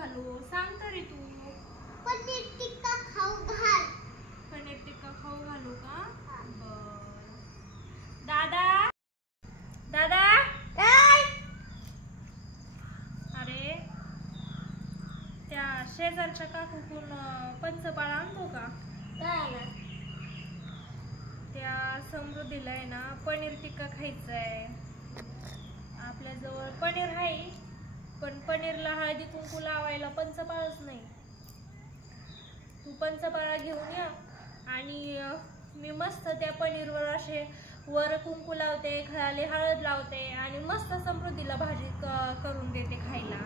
घालू सांग तरी तू. पनीर टिक्का खाऊ घाल. पनीर टिक्का खाऊ घालू का? बर. दादा दादा अरे त्या शेजारच्या काकूकून पंचपाळा आणतो का? त्या समृद्धीला आहे ना पनीर टिक्का खायचा आहे. आपल्याजवळ पनीर आहे पण पनीरला हळदी कुंकू लावायला पंचपाळच नाही. तू पंचपाळा घेऊन ये आणि मी मस्त त्या पनीरवर असे वर कुंकू लावते, खाली हळद लावते आणि मस्त समृद्धीला भाजी करून देते खायला.